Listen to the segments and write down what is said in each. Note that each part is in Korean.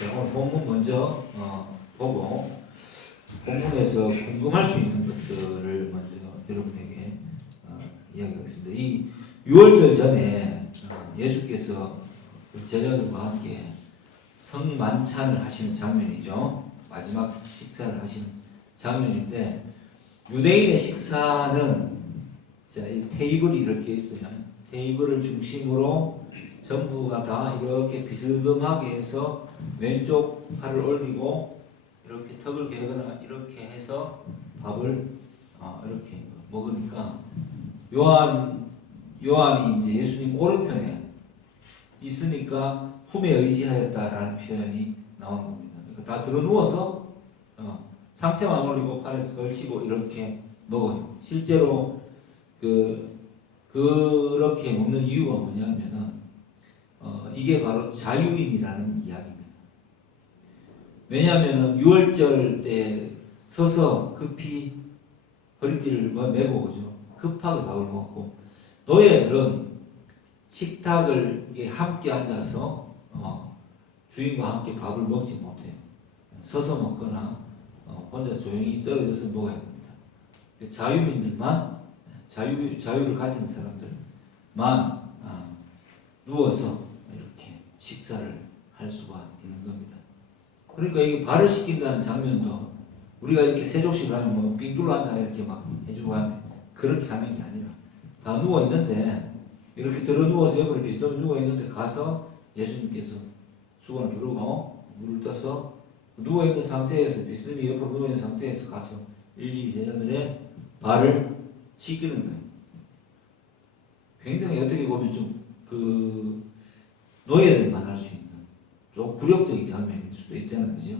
자, 오늘 본문 먼저 보고 본문에서 궁금할 수 있는 것들을 먼저 여러분에게 이야기하겠습니다. 이 6월절 전에 예수께서 제자들과 함께 성만찬을 하시는 장면이죠. 마지막 식사를 하시는 장면인데, 유대인의 식사는 자, 이 테이블이 이렇게 있으면 테이블을 중심으로 전부가 다 이렇게 비스듬하게 해서 왼쪽 팔을 올리고 이렇게 턱을 개거나 이렇게 해서 밥을 이렇게 먹으니까 요한이 이제 예수님 오른편에 있으니까 품에 의지하였다라는 표현이 나온 겁니다. 그러니까 다 들어 누워서 상체만 올리고 팔에 걸치고 이렇게 먹어요. 실제로 그렇게 먹는 이유가 뭐냐면은 이게 바로 자유인이라는 이야기입니다. 왜냐하면은 6월절 때 서서 급히 허리띠를 메고 오죠. 급하게 밥을 먹고, 노예들은 식탁을 함께 앉아서 주인과 함께 밥을 먹지 못해요. 서서 먹거나 혼자 조용히 떨어져서 먹어야 됩니다. 자유민들만, 자유를 가진 사람들만 누워서 이렇게 식사를 할 수가 있는 겁니다. 그러니까 이게 발을 씻긴다는 장면도 우리가 이렇게 세족식 하면 뭐 빙둘러 앉아 이렇게 막 해주고 하는데, 그렇게 하는 게 아니라 다 누워 있는데, 이렇게 들어 누워서 옆으로 비스듬히 누워 있는데 가서 예수님께서 수건을 두르고 물을 떠서 누워 있는 상태에서 비스듬히 옆으로 누워 있는 상태에서 가서 일일이 제자들의 발을 씻기는 거예요. 굉장히 어떻게 보면 좀 노예들만 할 수 있는 좀 굴욕적인 장면일 수도 있잖아요, 그죠?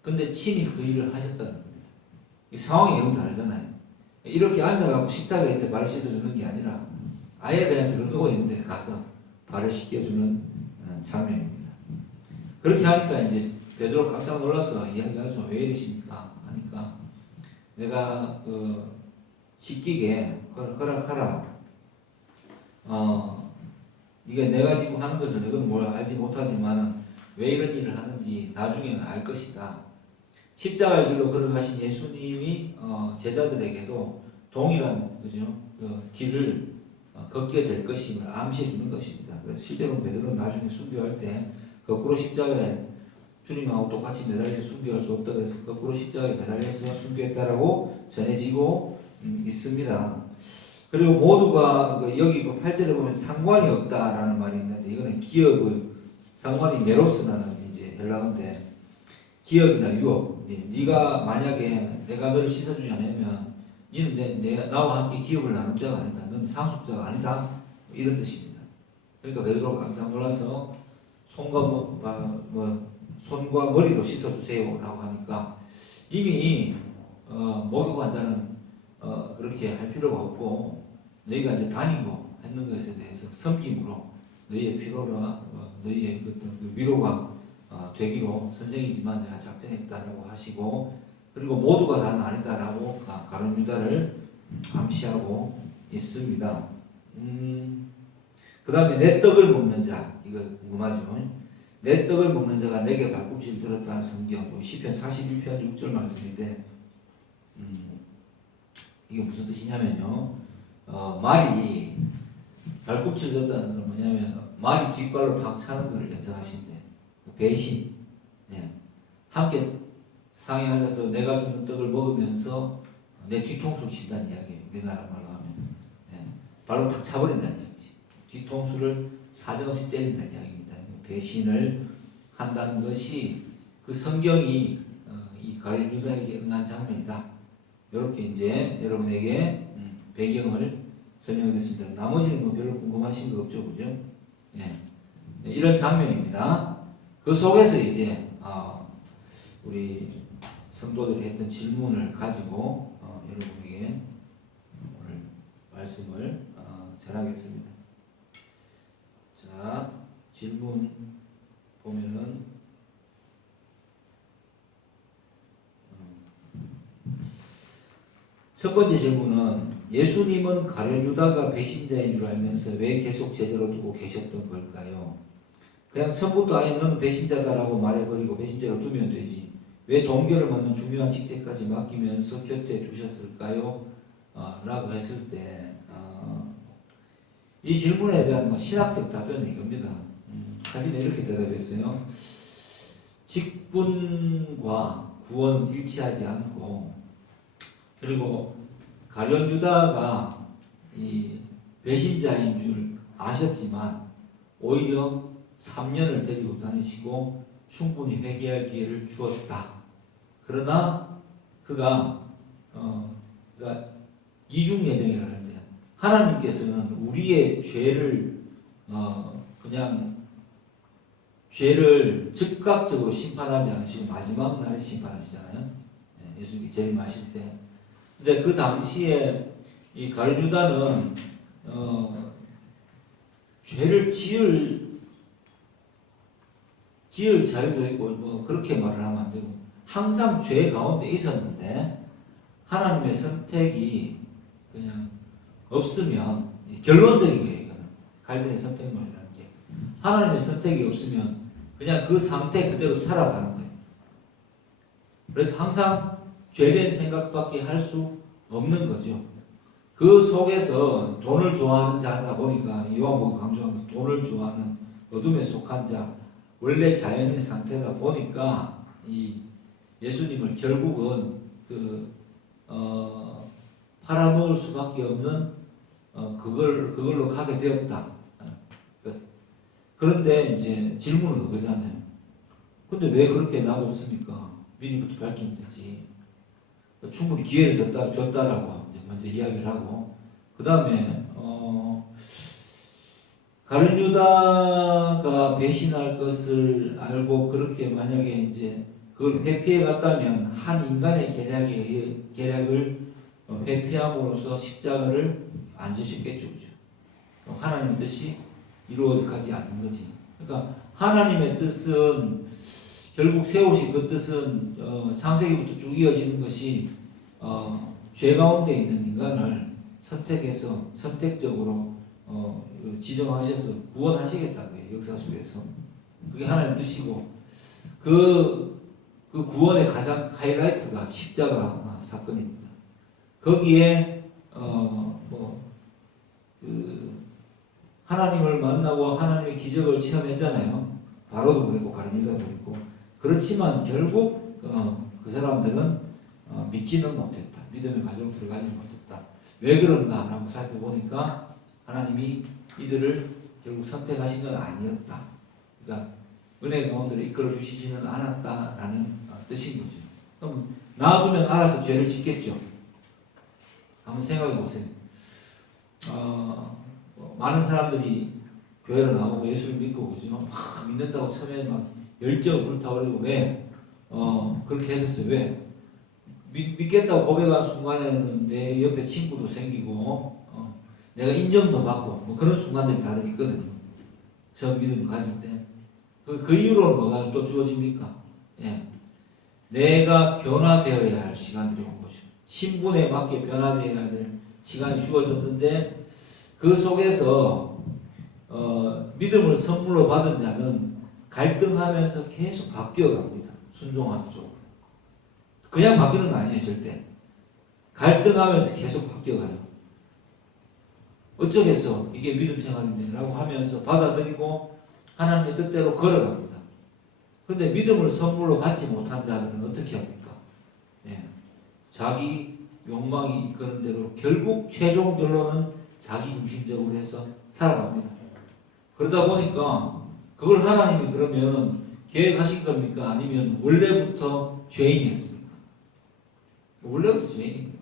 근데 친히 그 일을 하셨다는 겁니다. 이 상황이 너무 다르잖아요. 이렇게 앉아가고 식탁에 있을 때 발을 씻어주는 게 아니라 아예 그냥 들어 누워 있는데 가서 발을 씻겨주는 장면입니다. 그렇게 하니까 이제 베드로 깜짝 놀라서 이야기하죠. 왜 이러십니까? 하니까 내가 씻기게 허락하라. 이게 내가 지금 하는 것을 너는 뭘 알지 못하지만 왜 이런 일을 하는지 나중에는 알 것이다. 십자가의 길로 걸어가신 예수님이 제자들에게도 동일한 길을 걷게 될 것임을 암시해 주는 것입니다. 그래서 실제로 베드로는 나중에 순교할 때 거꾸로 십자가에 주님하고 똑같이 매달려서 순교할 수 없다고 해서 거꾸로 십자가에 매달려서 순교했다라고 전해지고 있습니다. 그리고 모두가 여기 8절에 보면 상관이 없다라는 말이 있는데, 이거는 기업의 상관이 메로스라는 이제 헬라어인데, 기업이나 유업, 네가 만약에 내가 너를 씻어주지 않으면 너는 나와 함께 기업을 나눌 자가 아니다. 너는 상속자가 아니다. 이런 뜻입니다. 그러니까 베드로가 깜짝 놀라서 손과 머리도 씻어주세요라고 하니까 이미 목욕 환자는 그렇게 할 필요가 없고, 너희가 이제 다니고 했는 것에 대해서 섬김으로 너희의 피로나 너희의 그 위로가 되기로 선생이지만 내가 작정했다라고 하시고, 그리고 모두가 다는 아니다라고 가룟 유다를 암시하고 있습니다. 그 다음에 내 떡을 먹는 자, 이거 궁금하죠? 내 떡을 먹는 자가 내게 발꿈치를 들었다는 성경, 시편 41편 6절 말씀인데, 이게 무슨 뜻이냐면요, 말이 발꿈치를 들었다는 건 뭐냐면 말이 뒷발로 박차는 것을 연상하신대. 배신. 함께 상에 앉아서 내가 주는 떡을 먹으면서 내 뒤통수를 친다는 이야기예요. 우리나라 말로 하면. 발로 탁 차버린다는 이야기지. 뒤통수를 사정없이 때린다는 이야기입니다. 배신을 한다는 것이 그 성경이 이 가룟 유다에게 응한 장면이다. 이렇게 이제 여러분에게 배경을 설명했습니다. 나머지는 뭐 별로 궁금하신 거 없죠, 그죠? 이런 장면입니다. 그 속에서 이제 우리 성도들이 했던 질문을 가지고 여러분에게 오늘 말씀을 전하겠습니다. 자, 질문 보면은 첫 번째 질문은, 예수님은 가룟 유다가 배신자인 줄 알면서 왜 계속 제자로 두고 계셨던 걸까요? 그냥 처음부터 아예 너는 배신자다라고 말해버리고 배신자로 두면 되지. 왜 동결을 맡는 중요한 직책까지 맡기면서 곁에 두셨을까요? 라고 했을 때, 이 질문에 대한 신학적 답변은 이겁니다. 칼빈은 이렇게 대답했어요. 직분과 구원은 일치하지 않고, 그리고 가룟 유다가 이 배신자인 줄 아셨지만 오히려 3년을 데리고 다니시고 충분히 회개할 기회를 주었다. 그러나 그가 그러니까 이중 예정이라는데요. 하나님께서는 우리의 죄를 그냥 죄를 즉각적으로 심판하지 않으시고 마지막 날에 심판하시잖아요. 네, 예수님이 재림하실 때. 근데 그 당시에 이 가룟 유다는 죄를 지을 자유도 있고 뭐 그렇게 말을 하면 안 되고 항상 죄 가운데 있었는데 하나님의 선택이 그냥 없으면 결론적인 거예요. 이거는 갈빈의 선택론이라는 게 하나님의 선택이 없으면 그냥 그 상태 그대로 살아가는 거예요. 그래서 항상 죄된 생각밖에 할 수 없는 거죠. 그 속에서 돈을 좋아하는 자다 보니까 요한복음 강조하는 것은 돈을 좋아하는 어둠에 속한 자 원래 자연의 상태다 보니까 이 예수님을 결국은 팔아먹을 수밖에 없는 그걸로 가게 되었다. 그런데 이제 질문은 그거잖아요. 근데 왜 그렇게 놔뒀습니까? 미리부터 밝히면 되지. 충분히 기회를 줬다라고 이제 먼저 이야기를 하고 그 다음에 가룟 유다가 배신할 것을 알고 그렇게 만약에 이제 그걸 회피해 갔다면 한 인간의 계략을 회피함으로써 십자가를 안 지셨겠죠. 그죠? 하나님 뜻이 이루어져 가지 않는 거지. 그러니까 하나님의 뜻은 결국 세우신 그 뜻은 창세기부터 쭉 이어지는 것이 죄 가운데 있는 인간을 선택해서 선택적으로 지정하셔서 구원하시겠다는 거예요. 역사 속에서. 그게 하나님 뜻이고 그 구원의 가장 하이라이트가 십자가 사건입니다. 거기에 하나님을 만나고 하나님의 기적을 체험했잖아요. 바로도 그랬고 가룟 유다도 그랬고 그렇지만 결국 그 사람들은 믿지는 못했다. 믿음의 가정 들어가지 못했다. 왜 그런가 라고 살펴보니까 하나님이 이들을 결국 선택하신 건 아니었다. 그러니까 은혜 가운데로 이끌어 주시지는 않았다라는 뜻인 거죠. 그럼 놔두면 알아서 죄를 짓겠죠. 한번 생각해 보세요. 많은 사람들이 교회로 나오고 예수를 믿고 그죠. 막 믿는다고 처음에 막 열정 불타오르고 왜 그렇게 했었어요. 왜 믿겠다고 고백한 순간에는 내 옆에 친구도 생기고 내가 인정도 받고 뭐 그런 순간들이 다들 있거든요. 처음 믿음을 가질 때. 그 이후로 뭐가 또 주어집니까? 예. 내가 변화되어야 할 시간들이 온 거죠. 신분에 맞게 변화되어야 될 시간이 주어졌는데 그 속에서 믿음을 선물로 받은 자는 갈등하면서 계속 바뀌어 갑니다. 순종하는 쪽. 그냥 바뀌는 거 아니에요, 절대. 갈등하면서 계속 바뀌어가요. 어쩌겠어, 이게 믿음 생활인데 라고 하면서 받아들이고 하나님의 뜻대로 걸어갑니다. 그런데 믿음을 선물로 받지 못한 자들은 어떻게 합니까? 예. 자기 욕망이 이끄는 대로 결국 최종 결론은 자기 중심적으로 해서 살아갑니다. 그러다 보니까 그걸 하나님이 그러면 계획하신 겁니까? 아니면 원래부터 죄인이었습니까? 원래부터 죄인입니다.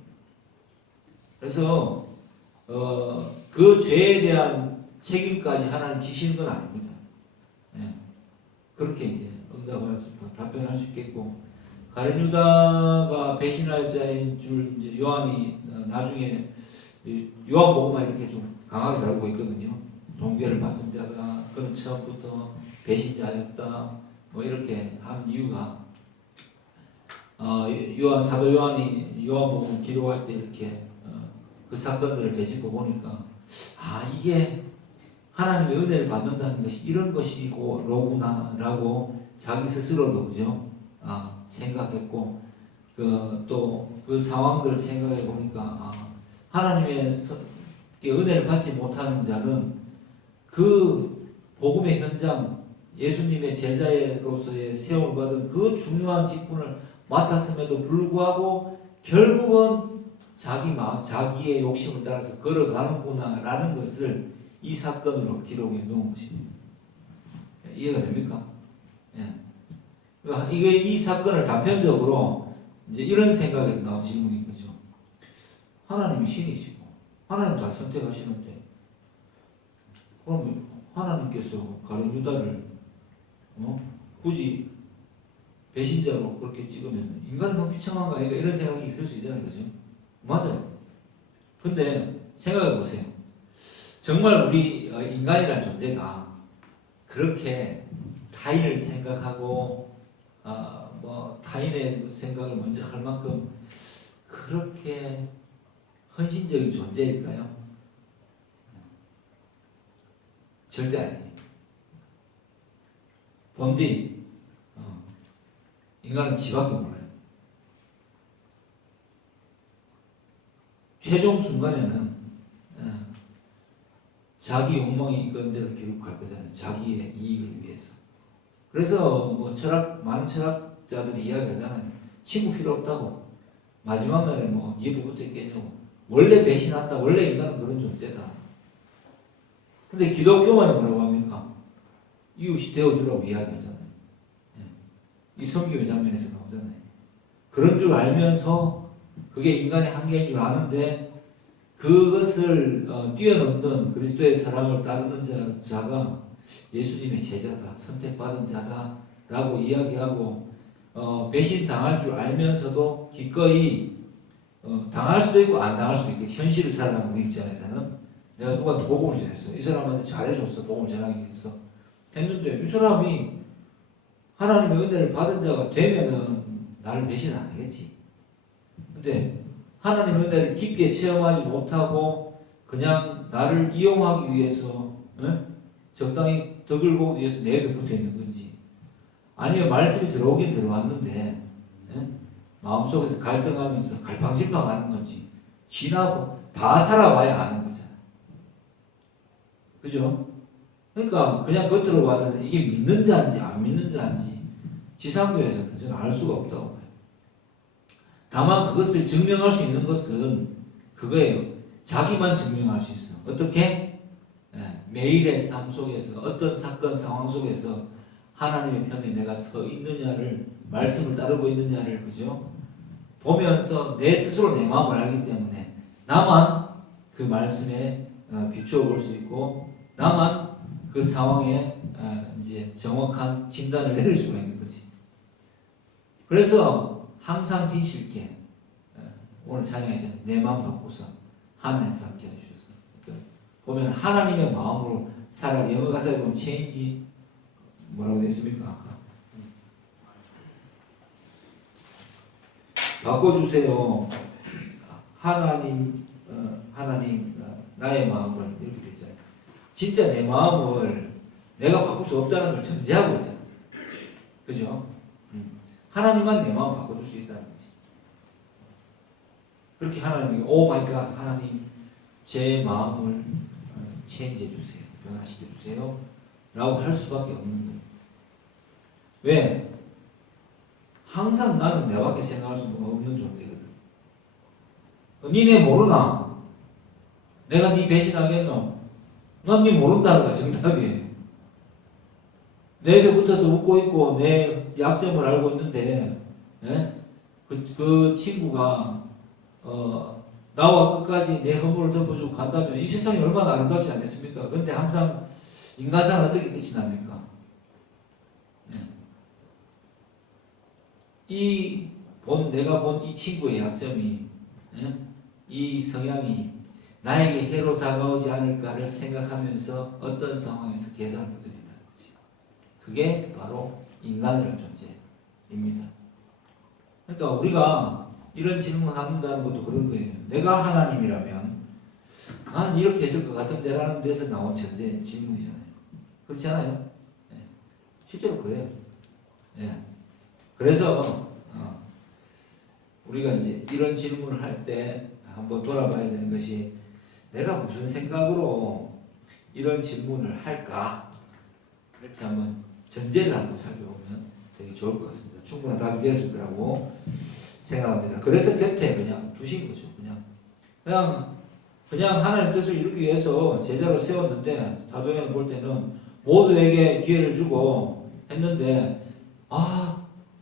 그래서 그 죄에 대한 책임까지 하나님 지시는 건 아닙니다. 예. 그렇게 이제 응답할 수, 답변할 수 있겠고, 가룟 유다가 배신할 자인 줄 이제 요한이 나중에 요한복음만 이렇게 좀 강하게 다루고 있거든요. 동결을 맡은 자가 그는 처음부터 배신자였다. 뭐 이렇게 한 이유가 사도 요한이 요한복음 기록할 때 이렇게 그 사건들을 되짚어 보니까 이게 하나님의 은혜를 받는다는 것이 이런 것이고 로구나라고 자기 스스로도 그죠? 생각했고 또 그 상황들을 생각해 보니까 하나님의 은혜를 받지 못하는 자는 그 복음의 현장 예수님의 제자로서의 세움을 받은 그 중요한 직분을 맡았음에도 불구하고 결국은 자기의 욕심을 따라서 걸어가는구나라는 것을 이 사건으로 기록해 놓은 것입니다. 이해가 됩니까? 예. 이게 이 사건을 단편적으로 이제 이런 생각에서 나온 질문인 거죠. 하나님이 신이시고 하나님 다 선택하시는데 그럼 하나님께서 가룟 유다를 굳이 배신자로 그렇게 찍으면 인간은 너무 비참한 거 아닌가 이런 생각이 있을 수 있잖아요. 그죠? 맞아요. 근데 생각해 보세요. 정말 우리 인간이라는 존재가 그렇게 타인을 생각하고 타인의 생각을 먼저 할 만큼 그렇게 헌신적인 존재일까요? 절대 아니에요. 본디 인간은 지밖에 몰라요. 최종 순간에는 자기 욕망이 이건 대로 기록할 거잖아요. 자기의 이익을 위해서. 그래서 많은 철학자들이 이야기하잖아요. 친구 필요 없다고. 마지막 날에 예부부터 있겠냐고. 원래 배신한다. 원래 인간은 그런 존재다. 근데 기독교만이 뭐라고 합니까? 이웃이 되어주라고 이야기하잖아요. 이 성경의 장면에서 나오잖아요. 그런 줄 알면서 그게 인간의 한계인 줄 아는데 그것을 뛰어넘는 그리스도의 사랑을 따르는 자가 예수님의 제자다, 선택받은 자다라고 이야기하고 배신당할 줄 알면서도 기꺼이 당할 수도 있고 안 당할 수도 있고 현실을 살아가는 우리 입장에서는 내가 누구한테 복음을 전했어. 이 사람한테 잘해줬어. 복음을 전하기 위해서. 했는데 이 사람이 하나님의 은혜를 받은 자가 되면은 나를 배신 안 하겠지. 근데 하나님의 은혜를 깊게 체험하지 못하고 그냥 나를 이용하기 위해서 적당히 덕을 보기 위해서 내 옆에 붙어 있는 건지 아니면 말씀이 들어오긴 들어왔는데 마음속에서 갈등하면서 갈팡질팡하는 건지 지나고 다 살아봐야 아는 거잖아. 그죠? 그러니까 그냥 겉으로 봐서는 이게 믿는 자인지 안 믿는 자인지 지상교에서는 저는 알 수가 없다고 봐요. 다만 그것을 증명할 수 있는 것은 그거예요. 자기만 증명할 수 있어. 어떻게? 매일의 삶 속에서 어떤 사건 상황 속에서 하나님의 편에 내가 서 있느냐를 말씀을 따르고 있느냐를 그죠? 보면서 내 스스로 내 마음을 알기 때문에 나만 그 말씀에 비추어 볼 수 있고 나만 그 상황에 이제 정확한 진단을 내릴 수가 있는 거지. 그래서 항상 진실게 오늘 찬양에서 내 마음 바꾸서 하나님 닮게 해주셔서 보면 하나님의 마음으로 살아. 영어 가사에 보면 change 뭐라고 되어 있습니까? 아까 바꿔주세요. 하나님 나의 마음을 이렇게 되어 있잖아요. 진짜 내 마음을 내가 바꿀 수 없다는 걸 전제하고 있잖아요. 그죠? 하나님만 내 마음 바꿔줄 수 있다는 거지. 그렇게 하나님이 오 마이 갓 하나님 제 마음을 체인지해 주세요. 변화시켜 주세요. 라고 할 수밖에 없는 거예요. 왜? 항상 나는 내밖에 생각할 수 없는 존재거든. 니네 모르나? 내가 니 배신하겠노? 난 니 모른다는 거 정답이에요. 내 옆에 붙어서 웃고 있고 내 약점을 알고 있는데 그 친구가 나와 끝까지 내 허물을 덮어주고 간다면 이 세상이 얼마나 아름답지 않겠습니까? 그런데 항상 인간사는 어떻게 끝이 납니까? 내가 본 이 친구의 약점이 이 성향이 나에게 해로 다가오지 않을까를 생각하면서 어떤 상황에서 계산을 부드린다는 거지. 그게 바로 인간이라는 존재입니다. 그러니까 우리가 이런 질문을 한다는 것도 그런 거예요. 내가 하나님이라면 나는 이렇게 했을 것 같은데 라는 데서 나온 전제 질문이잖아요. 그렇지 않아요? 예. 실제로 그래요. 예. 그래서 우리가 이제 이런 질문을 할 때 한번 돌아봐야 되는 것이 내가 무슨 생각으로 이런 질문을 할까? 이렇게 한번 전제를 한번 살펴보면 되게 좋을 것 같습니다. 충분한 답이 되었을 거라고 생각합니다. 그래서 곁에 그냥 두신 거죠. 그냥 하나님의 뜻을 이루기 위해서 제자를 세웠는데 사도 요한을 볼 때는 모두에게 기회를 주고 했는데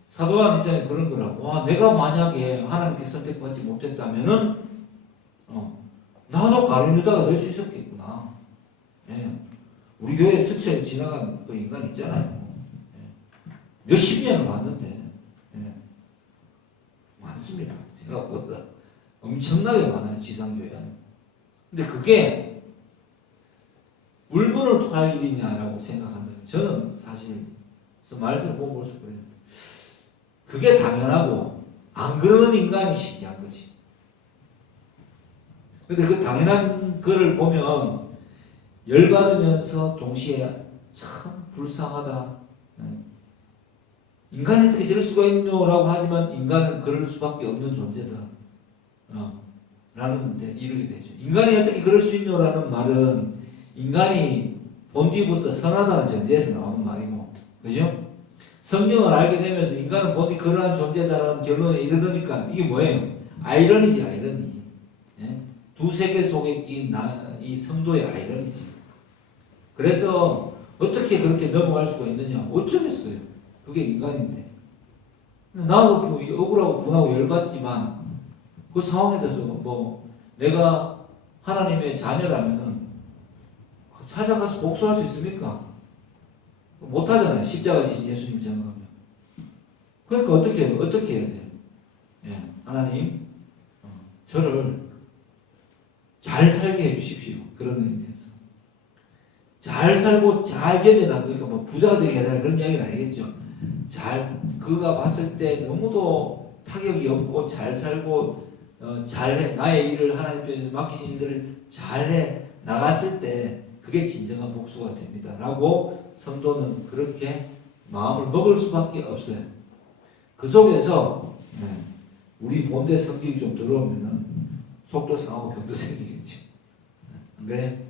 사도 요한 입장에 그런 거라고. 내가 만약에 하나님께 선택받지 못했다면은 나도 가룟 유다가 될 수 있었겠구나. 예. 우리 교회 스쳐 지나간 그 인간 있잖아요. 예. 몇십 년을 봤는데 예. 많습니다. 생각보다 엄청나게 많아요. 지상교회는. 근데 그게 물건을 통할 일이냐라고 생각한다면 저는 사실 말씀을 보면 볼수록 그래요. 그게 당연하고 안 그러는 인간이 신기한 거지. 근데 그 당연한 거를 보면 열받으면서 동시에 참 불쌍하다. 인간이 어떻게 저럴 수가 있노라고 하지만 인간은 그럴 수밖에 없는 존재다. 라는 데 이르게 되죠. 인간이 어떻게 그럴 수 있노라는 말은 인간이 본디부터 선하다는 전제에서 나오는 말이고, 그죠? 성경을 알게 되면서 인간은 본디 그러한 존재다라는 결론에 이르니까 이게 뭐예요? 아이러니지, 아이러니. 예? 두 세계 속에 낀 이 성도의 아이러니지. 그래서 어떻게 그렇게 넘어갈 수가 있느냐? 어쩌겠어요. 그게 인간인데. 나도 억울하고 분하고 열받지만 그 상황에 대해서 내가 하나님의 자녀라면은 찾아가서 복수할 수 있습니까? 못하잖아요. 십자가 지신 예수님 생각하면. 그러니까 어떻게 해야 돼요? 예, 하나님 저를 잘 살게 해주십시오. 그런 의미에서 잘 살고 잘 견뎌나, 그러니까 부자가 되게 해달라 그런 이야기는 아니겠죠. 그가 봤을 때 너무도 타격이 없고 잘 살고 잘해, 나의 일을 하나님께서 맡기신 일들을 잘해 나갔을 때 그게 진정한 복수가 됩니다. 라고 성도는 그렇게 마음을 먹을 수밖에 없어요. 그 속에서 우리 본대 성질이 좀 들어오면은 속도 상하고 병도 생기겠죠. 그래?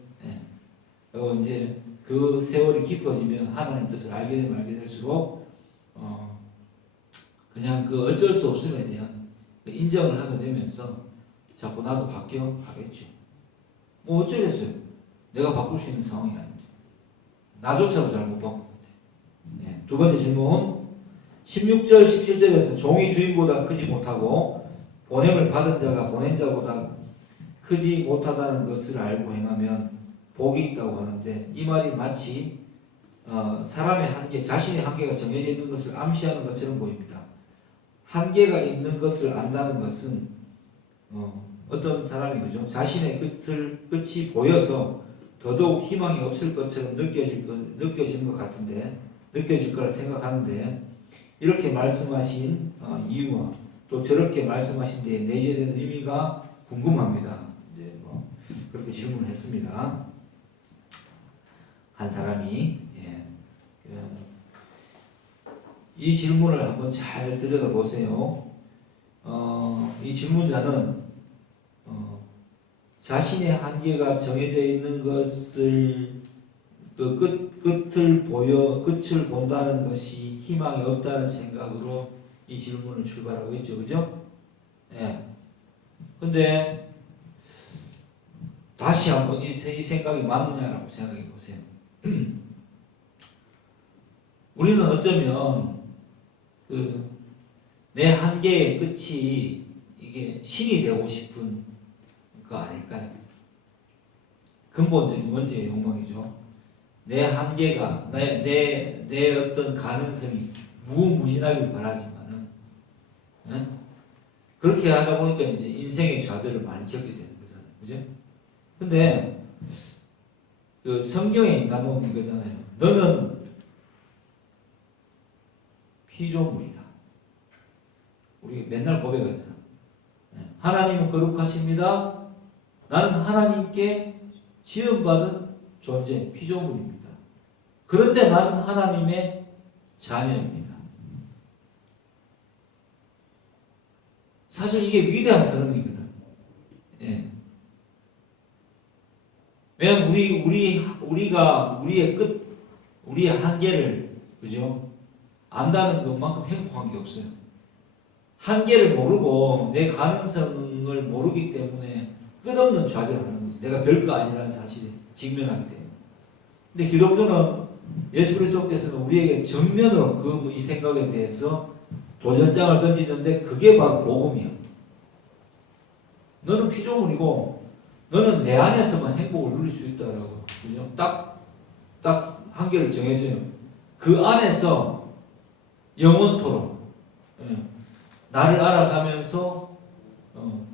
이제 그 세월이 깊어지면 하나님 뜻을 알게 되면 알게 될수록 그냥 그 어쩔 수 없음에 대한 인정을 하게 되면서 자꾸 나도 바뀌어 가겠죠. 어쩌겠어요. 내가 바꿀 수 있는 상황이 아닌데. 나조차도 잘 못 바꾸는데. 두 번째 질문. 16절, 17절에서 종이 주인보다 크지 못하고 보냄을 받은 자가 보낸 자보다 크지 못하다는 것을 알고 행하면 복이 있다고 하는데, 이 말이 마치 사람의 한계, 자신의 한계가 정해져 있는 것을 암시하는 것처럼 보입니다. 한계가 있는 것을 안다는 것은 어떤 사람이 그죠? 자신의 끝이 보여서 더더욱 희망이 없을 것처럼 느껴지는 것 같은데, 느껴질 거라 생각하는데, 이렇게 말씀하신 이유와 또 저렇게 말씀하신 데에 내재된 의미가 궁금합니다. 이제 그렇게 질문을 했습니다. 한 사람이. 이 질문을 한번 잘 들여다보세요. 이 질문자는 자신의 한계가 정해져 있는 것을 끝을 본다는 것이 희망이 없다는 생각으로 이 질문을 출발하고 있죠. 그죠? 근데 다시 한번 이 생각이 맞느냐라고 생각해 보세요. 우리는 어쩌면 내 한계의 끝이 이게 신이 되고 싶은 거 아닐까요? 근본적인 원죄의 욕망이죠. 내 한계가, 내 어떤 가능성이 무궁무진하길 바라지만은, 그렇게 하다 보니까 이제 인생의 좌절을 많이 겪게 되는 거잖아요. 그죠? 근데, 성경에 나오는 이거잖아요. 너는 피조물이다. 우리 맨날 고백하잖아. 하나님은 거룩하십니다. 나는 하나님께 지음받은 존재, 피조물입니다. 그런데 나는 하나님의 자녀입니다. 사실 이게 위대한 사람이거든. 예. 왜냐면 우리가 우리의 한계를, 그죠? 안다는 것만큼 행복한 게 없어요. 한계를 모르고 내 가능성을 모르기 때문에 끝없는 좌절하는 거지. 내가 별거 아니라는 사실에 직면하기 때문에. 근데 기독교는 예수 그리스도께서는 우리에게 정면으로 이 생각에 대해서 도전장을 던지는데 그게 바로 복음이야. 너는 피조물이고 너는 내 안에서만 행복을 누릴 수 있다라고. 그죠? 딱 한계를 정해줘요. 그 안에서 영원토록 나를 알아가면서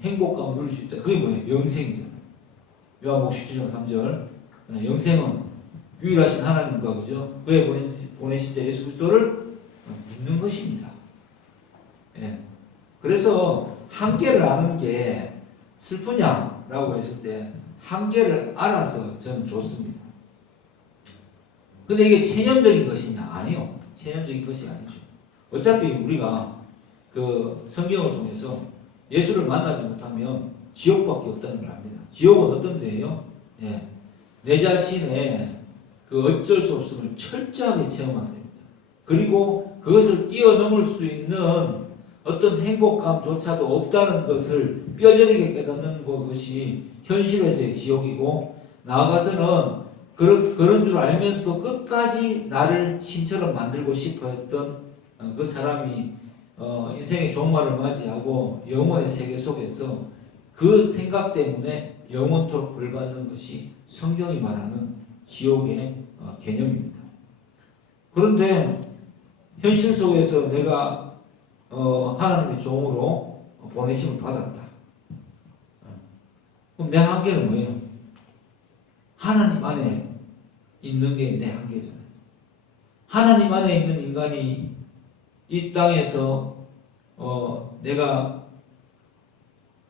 행복감을 누릴 수 있다. 그게 뭐예요? 영생이잖아요. 요한복음 17장 3절. 영생은 유일하신 하나님과, 그죠? 그에 보내신 자 예수 그리스도를 믿는 것입니다. 예. 그래서 한계를 아는 게 슬프냐라고 했을 때 한계를 알아서 저는 좋습니다. 근데 이게 체념적인 것이냐? 아니요. 체념적인 것이 아니죠. 어차피 우리가 그 성경을 통해서 예수를 만나지 못하면 지옥밖에 없다는 걸 압니다. 지옥은 어떤 데예요? 예. 내 자신의 그 어쩔 수 없음을 철저하게 체험하는 됩니다. 그리고 그것을 뛰어넘을 수 있는 어떤 행복감조차도 없다는 것을 뼈저리게 깨닫는 것이 현실에서의 지옥이고, 나아가서는 그런 줄 알면서도 끝까지 나를 신처럼 만들고 싶어 했던 그 사람이 인생의 종말을 맞이하고 영혼의 세계 속에서 그 생각 때문에 영원토록 벌받는 것이 성경이 말하는 지옥의 개념입니다. 그런데 현실 속에서 내가 하나님의 종으로 보내심을 받았다. 그럼 내 한계는 뭐예요? 하나님 안에 있는 게 내 한계잖아요. 하나님 안에 있는 인간이 이 땅에서 내가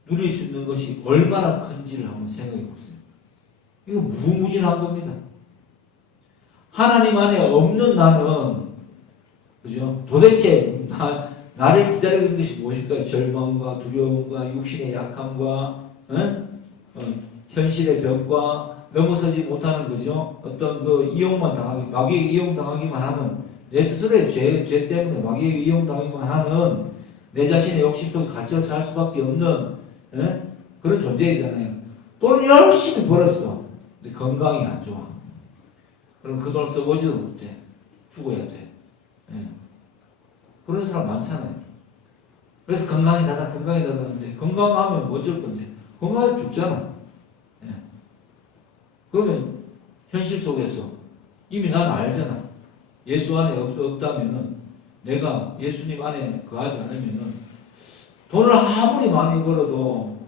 누릴 수 있는 것이 얼마나 큰지를 한번 생각해 보세요. 이거 무궁무진한 겁니다. 하나님 안에 없는 나는, 그죠? 도대체 나를 기다리고 있는 것이 무엇일까요? 절망과 두려움과 육신의 약함과 현실의 벽과 넘어서지 못하는, 거죠? 어떤 그 이용만 당하기, 마귀에게 이용당하기만 하는, 내 스스로의 죄 때문에 마귀에게 이용당하기만 하는 내 자신의 욕심 속에 갇혀 살 수밖에 없는 그런 존재이잖아요. 돈을 열심히 벌었어. 근데 건강이 안 좋아. 그럼 그 돈을 써보지도 못해. 죽어야 돼. 그런 사람 많잖아요. 그래서 건강이다 하는데, 건강하면 뭐 어쩔 건데? 건강해 죽잖아. 그러면 현실 속에서 이미 나는 알잖아. 예수 안에 없다면은, 내가 예수님 안에 거하지 않으면은 돈을 아무리 많이 벌어도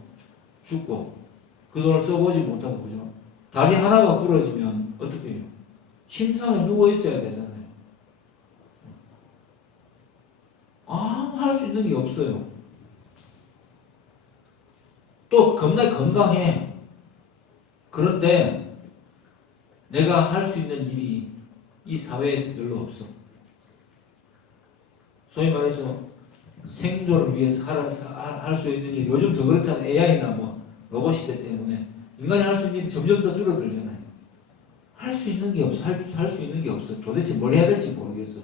죽고 그 돈을 써보지 못하고, 그죠? 다리 하나가 부러지면 어떻게 해요? 침상에 누워 있어야 되잖아요. 아무 할 수 있는 게 없어요. 또 겁나 건강해. 그런데 내가 할 수 있는 일이 이 사회에서 별로 없어. 소위 말해서 생존을 위해서 할 수 있는 일, 요즘 더 그렇잖아요. AI나 뭐 로봇 시대 때문에 인간이 할 수 있는 일이 점점 더 줄어들잖아요. 할 수 있는 게 없어. 할 수 있는 게 없어. 도대체 뭘 해야 될지 모르겠어.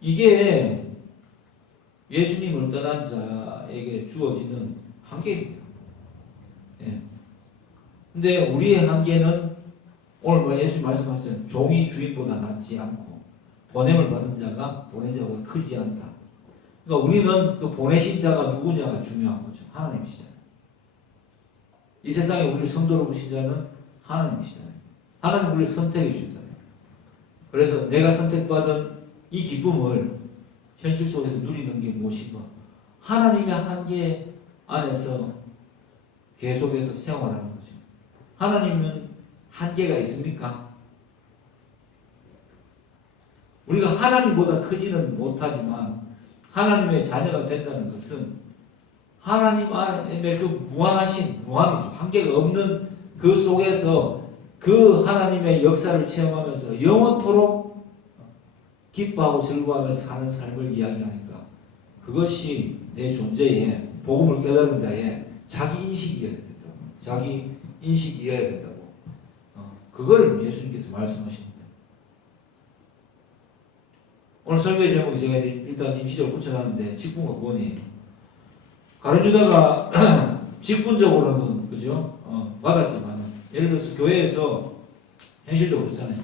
이게 예수님을 떠난 자에게 주어지는 한계입니다. 예. 근데 우리의 한계는 오늘 예수님 말씀하셨잖아요. 종이 주인보다 낫지 않고 보냄을 받은 자가 보낸 자보다 크지 않다. 그러니까 우리는 그 보내신 자가 누구냐가 중요한 거죠. 하나님이시잖아요. 이 세상에 우리를 성도로 부신 자는 하나님이시잖아요. 하나님 우리를 선택해 주셨잖아요. 그래서 내가 선택받은 이 기쁨을 현실 속에서 누리는 게 무엇인가? 하나님의 한계 안에서 계속해서 생활하는 거죠. 하나님은 한계가 있습니까? 우리가 하나님보다 크지는 못하지만 하나님의 자녀가 된다는 것은 하나님 안에 그 무한하신, 무한이죠. 한계가 없는 그 속에서 그 하나님의 역사를 체험하면서 영원토록 기뻐하고 즐거워하며 사는 삶을 이야기하니까 그것이 내 존재에 복음을 깨달은 자의 자기 인식이어야 된다고. 자기 인식이어야 된다고. 그걸 예수님께서 말씀하십니다. 오늘 설교의 제목이 제가 일단 임시적으로 붙여놨는데 직분과 구원이에요. 가룟 유다가 직분적으로는 그죠? 받았지만 예를 들어서 교회에서 현실적으로 그렇잖아요.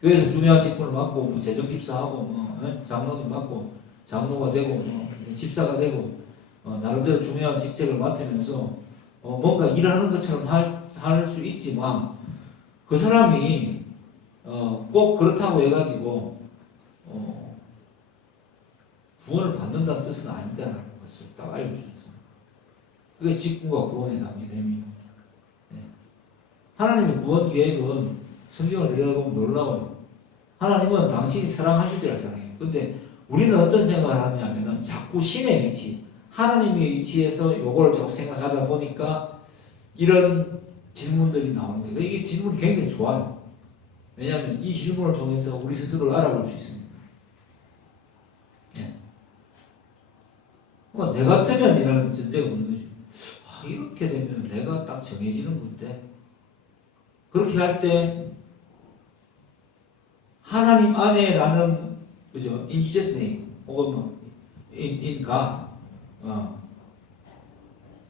교회에서 중요한 직분을 맡고 뭐 재정집사하고 뭐 장로도 맡고 장로가 되고 뭐 집사가 되고 나름대로 중요한 직책을 맡으면서 뭔가 일하는 것처럼 할 수 있지만 그 사람이 꼭 그렇다고 해가지고 구원을 받는다는 뜻은 아니다라는 것을 딱 알려주셨습니다. 그게 직분과 구원의 내용입니다. 네. 하나님의 구원 계획은 성경을 들여다보면 놀라워요. 하나님은 당신이 사랑하실 때를 사랑해요. 근데 우리는 어떤 생각을 하냐면은 자꾸 신의 위치, 하나님의 위치에서 요걸 자꾸 생각하다 보니까 이런 질문들이 나오는 거예요. 이게 질문이 굉장히 좋아요. 왜냐하면 이 질문을 통해서 우리 스스로를 알아볼 수 있습니다. 네. 내 같으면 이라는 전제가 없는 거죠. 이렇게 되면 내가 딱 정해지는 건데 그렇게 할 때 하나님 안에라는 그죠? In Jesus name 혹은 뭐 in God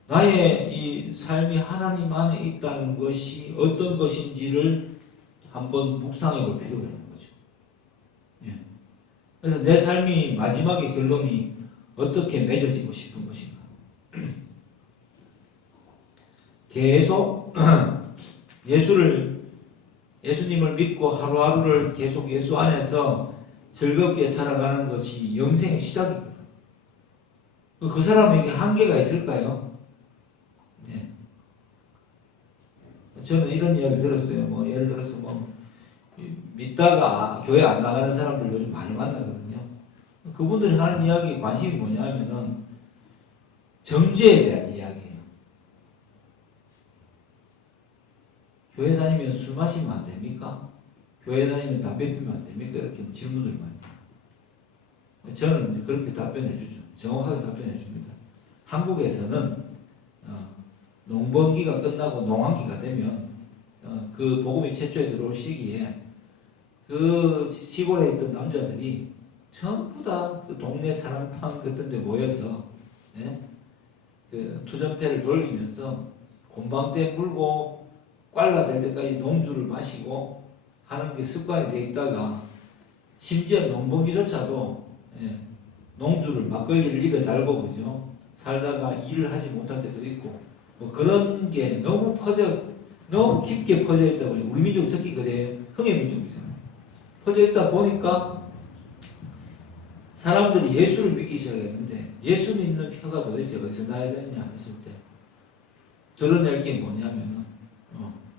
나의 이 삶이 하나님 안에 있다는 것이 어떤 것인지를 한번 묵상해 볼 필요가 있는 거죠. 예. 그래서 내 삶이 마지막의 결론이 어떻게 맺어지고 싶은 것인가. 계속 예수님을 믿고 하루하루를 계속 예수 안에서 즐겁게 살아가는 것이 영생의 시작이거든. 그 사람에게 한계가 있을까요? 네. 저는 이런 이야기 들었어요. 뭐 예를 들어서 뭐 믿다가 교회 안 나가는 사람들 요즘 많이 만나거든요. 그분들이 하는 이야기 관심이 뭐냐면은 정죄에 대한 이야기예요. 교회 다니면 술 마시면 안 됩니까? 교회 다니면 담배 피우면 안 됩니까? 이렇게 질문들 많이 해요. 저는 이제 그렇게 답변해 주죠. 정확하게 답변해 줍니다. 한국에서는 농번기가 끝나고 농한기가 되면 그 복음이 최초에 들어올 시기에 그 시골에 있던 남자들이 전부 다 그 동네 사랑방 같은 데 모여서 그 투전패를 돌리면서 곤방대 물고 꽐라 될 때까지 농주를 마시고 하는 게 습관이 되어 있다가 심지어 농번기조차도 농주를 막걸리를 입에 달고 그죠 살다가 일을 하지 못할 때도 있고 뭐 그런 게 너무 깊게 퍼져 있다 보니 우리 민족 특히 그래요. 흥의 민족이잖아요. 퍼져 있다 보니까 사람들이 예수를 믿기 시작했는데 예수 믿는 표가 도대체 어디서 나야 되느냐 했을 때 드러낼 게 뭐냐면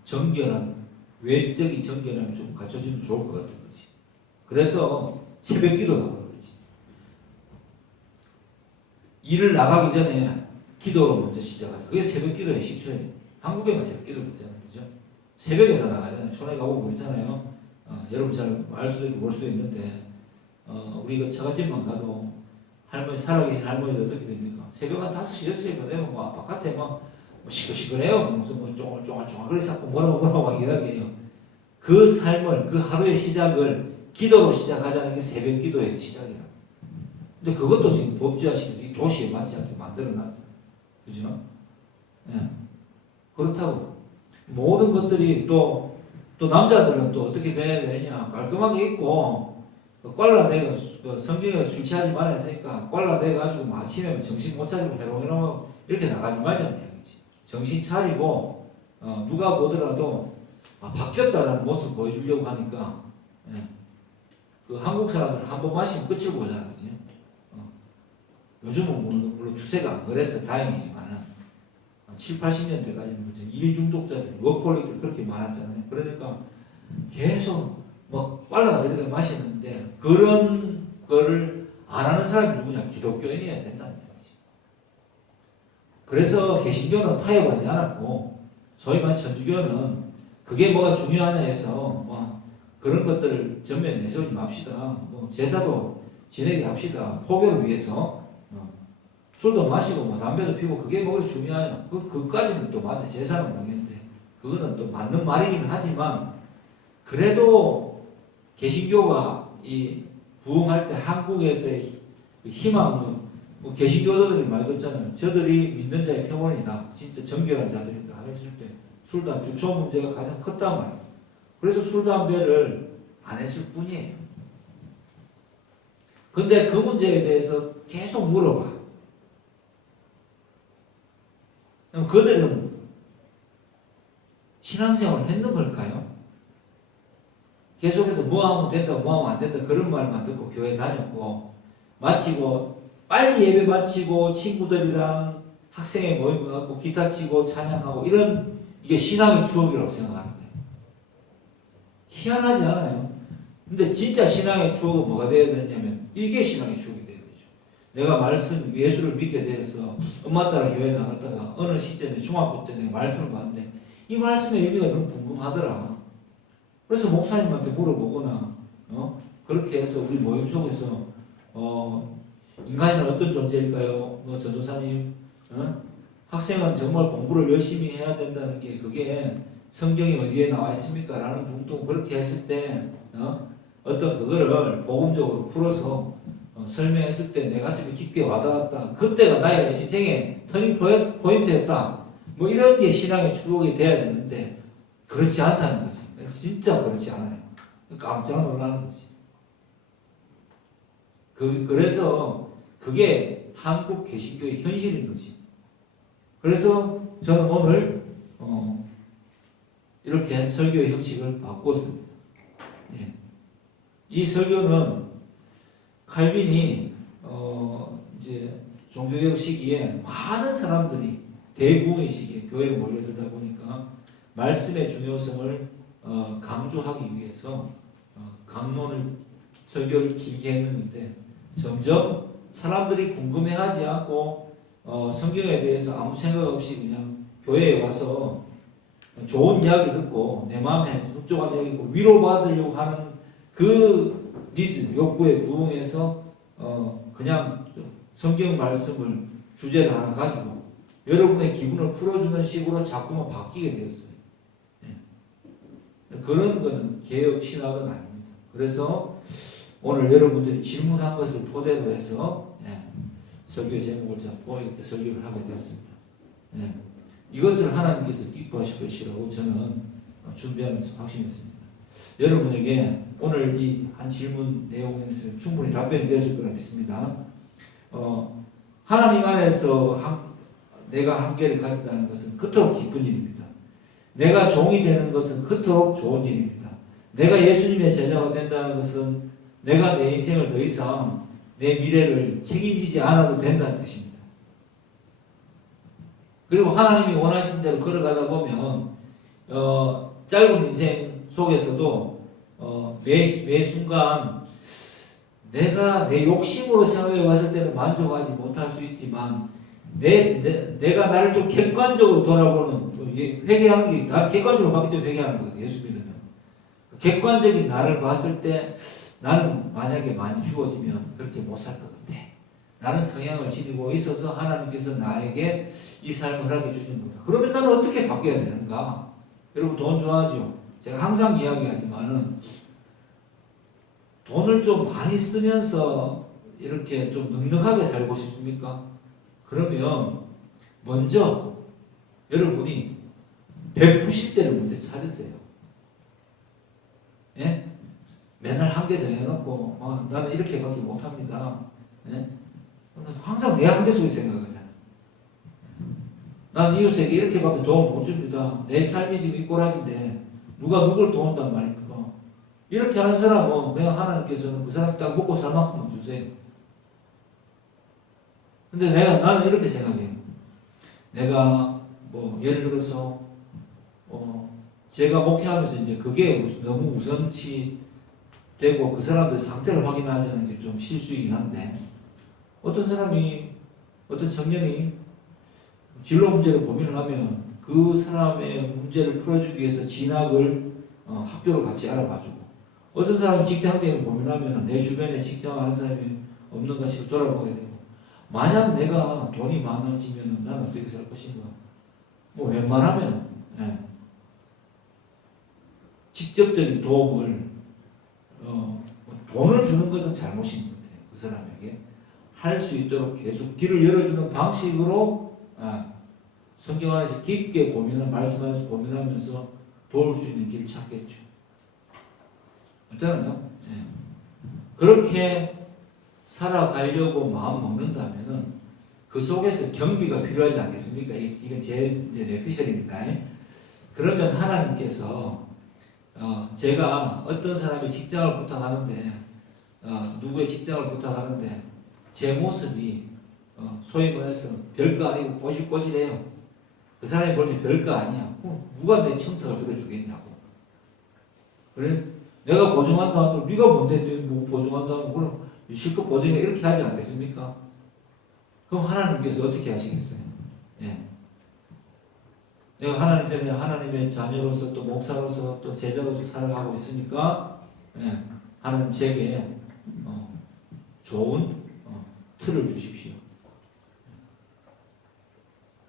정결한 외적인 정결함이 좀 갖춰지면 좋을 것 같은 거지. 그래서 새벽 기도가 그러지. 일을 나가기 전에 기도로 먼저 시작하자. 그게 새벽 기도의 시초예요. 한국에만 새벽 기도 있잖아요. 그죠? 새벽에 다 나가잖아요. 촌에 가고 그러잖아요. 여러분 잘 알 수도 있고 볼 수도 있는데 우리 그 처갓집만 가도 할머니 살아계신 할머니들 어떻게 됩니까? 새벽 한 5시, 6시에 되면 뭐 바깥에 막 시끌시끌해요. 무슨 뭐 쫑알쫑알 그래서 자꾸 뭐라고 이야기해요. 그 삶을 그 하루의 시작을 기도로 시작하자는 게 새벽 기도의 시작이라. 근데 그것도 지금 법제화시켜서 이 도시에 맞지 않게 만들어놨잖아요. 그죠? 예. 그렇다고 모든 것들이 또 남자들은 또 어떻게 배워야 되냐 깔끔하게 입고 꽐라대가 성경에 술 취하지 말아 했으니까 꽐라대가지고 아침에 정신 못 차리고 해롱해롱 이렇게 나가지 말자는 이야기지. 정신 차리고 누가 보더라도 바뀌었다라는 모습을 보여주려고 하니까 그 한국 사람들 한 번 마시면 끝을 보잖아. 그지? 요즘은 물론 추세가 안 그래서 다행이지만 7, 80년대까지는 그죠? 일 중독자들, 워커홀릭들 그렇게 많았잖아요. 그러니까 계속 뭐 빨라가 들이가 마시는데 그런 거를 안 하는 사람이 누구냐? 기독교인이어야 된다는 얘기지. 그래서 개신교는 타협하지 않았고 소위 말해 천주교는 그게 뭐가 중요하냐 해서 뭐 그런 것들을 전면 내세우지 맙시다. 뭐 제사도 지내게 합시다. 포교를 위해서 술도 마시고 뭐 담배도 피고 그게 뭐가 중요하냐. 그까지는 또 맞아. 제사는 모르겠는데 그거는 또 맞는 말이긴 하지만 그래도 개신교가 이 부흥할 때 한국에서의 희망은 뭐 개신교도들이 말 듣잖아요. 저들이 믿는 자의 평원이다. 진짜 정결한 자들이다. 했을 때 술담 주초 문제가 가장 컸단 말이에요. 그래서 술 담배를 안 했을 뿐이에요. 근데 그 문제에 대해서 계속 물어봐. 그럼 그들은 신앙생활을 했는 걸까요? 계속해서 뭐 하면 된다, 뭐 하면 안 된다 그런 말만 듣고 교회 다녔고 마치고 빨리 예배 마치고 친구들이랑 학생회 모임 갖고 기타 치고 찬양하고 이런 이게 신앙의 추억이라고 생각하는 거예요. 희한하지 않아요? 근데 진짜 신앙의 추억은 뭐가 되어야 되냐면 이게 신앙의 추억이 되어야 되죠. 내가 말씀 예수를 믿게 되어서 엄마 따라 교회 나갔다가 어느 시점에 중학교 때 내가 말씀을 봤는데 이 말씀의 의미가 너무 궁금하더라. 그래서 목사님한테 물어보거나 그렇게 해서 우리 모임 속에서 인간은 어떤 존재일까요? 뭐 전도사님 학생은 정말 공부를 열심히 해야 된다는 게 그게 성경이 어디에 나와 있습니까? 라는 둥둥 그렇게 했을 때 어떤 그거를 복음적으로 풀어서 설명했을 때 내 가슴이 깊게 와닿았다. 그때가 나의 인생의 터닝 포인트였다. 뭐 이런 게 신앙의 추억이 돼야 되는데 그렇지 않다는 거지. 진짜 그렇지 않아요. 깜짝 놀라는 거지. 그래서 그게 한국 개신교의 현실인 거지. 그래서 저는 오늘 이렇게 설교의 형식을 바꿨습니다. 예. 이 설교는 칼빈이 이제 종교개혁 시기에 많은 사람들이 대부흥의 시기에 교회에 몰려들다 보니까 말씀의 중요성을 강조하기 위해서 강론을 설교를 길게 했는데 점점 사람들이 궁금해하지 않고 성경에 대해서 아무 생각 없이 그냥 교회에 와서 좋은 이야기 듣고 내 마음에 흡족한 이야기 듣고 위로받으려고 하는 그 니즈, 욕구에 부응해서 그냥 성경 말씀을 주제를 하나 가지고 여러분의 기분을 풀어주는 식으로 자꾸만 바뀌게 되었어요. 예. 그런 거는 개혁 신학은 아닙니다. 그래서 오늘 여러분들이 질문한 것을 토대로 해서 설교 제목을 잡고 이렇게 설교를 하게 되었습니다. 이것을 하나님께서 기뻐하실 것이라고 저는 준비하면서 확신했습니다. 여러분에게 오늘 이 한 질문 내용에 대해서 충분히 답변이 되었을 거라 믿습니다. 하나님 안에서 내가 한계를 가진다는 것은 그토록 기쁜 일입니다. 내가 종이 되는 것은 그토록 좋은 일입니다. 내가 예수님의 제자가 된다는 것은 내가 내 인생을 더 이상 내 미래를 책임지지 않아도 된다는 뜻입니다. 그리고 하나님이 원하신 대로 걸어가다 보면 짧은 인생 속에서도 매 순간 내가 내 욕심으로 생각해 봤을 때는 만족하지 못할 수 있지만 내가 나를 좀 객관적으로 돌아보는 회개하는 게 나를 객관적으로 봤기 때문에 회개하는 거거든요. 예수 믿으면 객관적인 나를 봤을 때 나는 만약에 많이 죽어지면 그렇게 못 살 것 같아. 나는 성향을 지니고 있어서 하나님께서 나에게 이 삶을 하게 주신 거다. 그러면 나는 어떻게 바뀌어야 되는가? 여러분 돈 좋아하죠? 제가 항상 이야기하지만은 돈을 좀 많이 쓰면서 이렇게 좀 넉넉하게 살고 싶습니까? 그러면 먼저 여러분이 베푸실 때를 먼저 찾으세요. 예? 맨날 한계 정해놓고 나는 이렇게밖에 못합니다. 예? 항상 내 한계 속에 생각하잖아. 난 이웃에게 이렇게밖에 도움 못 줍니다. 내 삶이 지금 이 꼬라진데 누가 누굴 도운단 말입니까? 이렇게 하는 사람은 그냥 하나님께서는 그 사람 딱 먹고 살 만큼만 주세요. 근데 나는 이렇게 생각해요. 내가 예를 들어서 제가 목회하면서 이제 그게 너무 우선시 되고 그 사람들 상태를 확인하지 않는 게 좀 실수이긴 한데 어떤 사람이 어떤 청년이 진로 문제를 고민을 하면 그 사람의 문제를 풀어주기 위해서 진학을 학교를 같이 알아봐주고, 어떤 사람은 직장 때문에 고민하면 내 주변에 직장을 하는 사람이 없는가 싶어 돌아보게 되고, 만약 내가 돈이 많아지면 나는 어떻게 살 것인가, 뭐 웬만하면 직접적인 도움을 돈을 주는 것은 잘못인 것 같아요. 그 사람에게 할 수 있도록 계속 길을 열어주는 방식으로 성경 안에서 깊게 말씀하면서 고민하면서 도울 수 있는 길을 찾겠죠. 맞잖아요. 그렇게 살아가려고 마음 먹는다면은 그 속에서 경비가 필요하지 않겠습니까? 이건 제 이제 뇌피셜입니다. 그러면 하나님께서 제가 어떤 사람이 직장을 부탁하는데 누구의 직장을 부탁하는데 제 모습이 소위 말해서 별거 아니고 꼬질꼬질해요. 그 사람이 볼 때 별거 아니야. 누가 내 청탁을 들어주겠냐고. 그래 내가 보증한다 하면 네가 뭔데 뭐 보증한다 하면 그럼 실컷 보증해 이렇게 하지 않겠습니까? 그럼 하나님께서 어떻게 하시겠어요? 내가 하나님 편에 하나님의 자녀로서 또 목사로서 또 제자로서 살아가고 있으니까 하나님 제게 좋은 틀을 주십시오.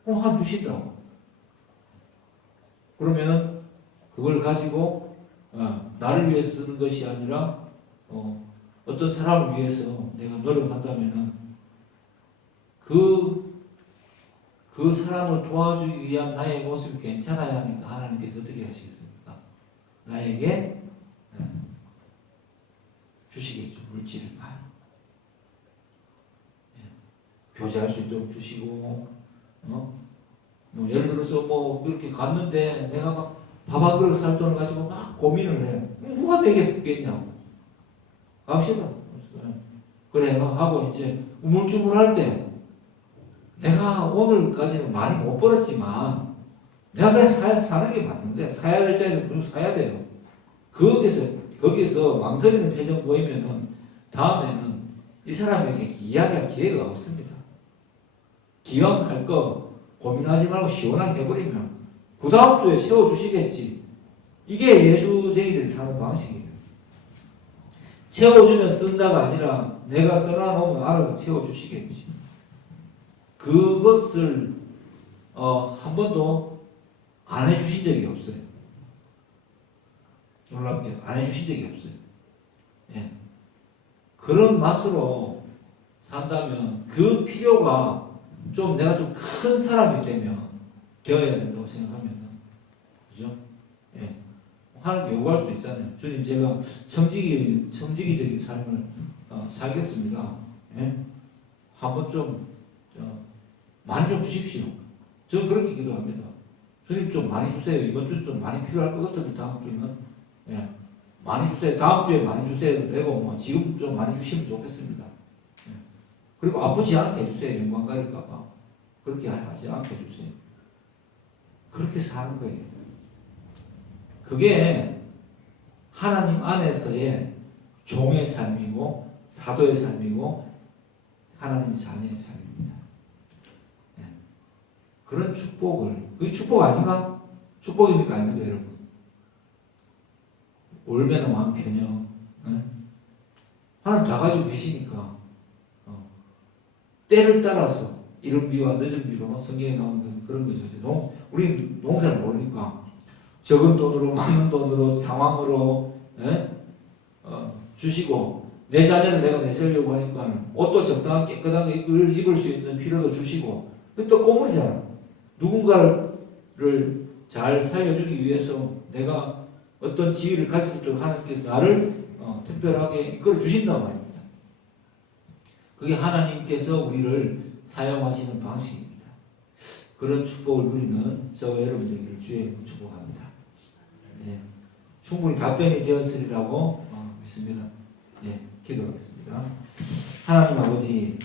한 주신다고. 그러면 그걸 가지고 나를 위해서 쓰는 것이 아니라 어떤 사람을 위해서 내가 노력한다면은 그 사람을 도와주기 위한 나의 모습이 괜찮아야 하니까 하나님께서 어떻게 하시겠습니까? 나에게 주시겠죠. 물질을 많이. 교제할 수 있도록 주시고, 뭐 예를 들어서 뭐 이렇게 갔는데 내가 막 밥 한 그릇 살 돈을 가지고 막 고민을 해. 누가 내게 붙겠냐고. 갑시다. 그래 하고 이제 우물쭈물할 때 내가 오늘까지는 많이 못 벌었지만 내가 그냥 사는 게 맞는데 사야 될 자리에서 좀 사야 돼요. 거기서 망설이는 표정 보이면은 다음에는 이 사람에게 이야기할 기회가 없습니다. 기왕 할 거 고민하지 말고 시원하게 해버리면 그 다음 주에 채워주시겠지. 이게 예수쟁이들이 사는 방식이에요. 채워주면 쓴다가 아니라 내가 써놔놓으면 알아서 채워주시겠지. 그것을 한 번도 안 해주신 적이 없어요. 놀랍게도 안 해주신 적이 없어요. 그런 맛으로 산다면 그 필요가 좀 내가 좀 큰 사람이 되어야 된다고 생각하면, 그죠? 하나님 요구할 수도 있잖아요. 주님, 제가 청지기적인 삶을 살겠습니다. 한번 좀 많이 좀 주십시오. 저는 그렇게 기도합니다. 주님 좀 많이 주세요. 이번 주는 좀 많이 필요할 것 같은데 다음 주는 많이 주세요. 다음 주에 많이 주세요. 되고 뭐 지금 좀 많이 주시면 좋겠습니다. 그리고 아프지 않게 해주세요. 영광 가릴까봐. 그렇게 하지 않게 해주세요. 그렇게 사는 거예요. 그게 하나님 안에서의 종의 삶이고 사도의 삶이고 하나님 자녀의 삶입니다. 그런 축복을, 그게 축복 아닌가? 축복입니까? 아닙니까, 여러분? 올매나 마음 편녕. 하나님 다 가지고 계시니까 때를 따라서 이른 비와 늦은 비로 성경에 나오는 그런 거죠. 우리는 농사를 모르니까 적은 돈으로 많은 돈으로 상황으로 주시고, 내 자녀를 내가 내세우려고 하니까 옷도 적당하게 깨끗하게 입을 수 있는 필요도 주시고, 또 꼬물이잖아. 누군가를 잘 살려주기 위해서 내가 어떤 지위를 가지고 있도록 하나님께서 나를 특별하게 이끌어 주신단 말입니다. 그게 하나님께서 우리를 사용하시는 방식입니다. 그런 축복을 누리는 저와 여러분 되기를 주의 이름으로 축복합니다. 충분히 답변이 되었으리라고 믿습니다. 기도하겠습니다. 하나님 아버지,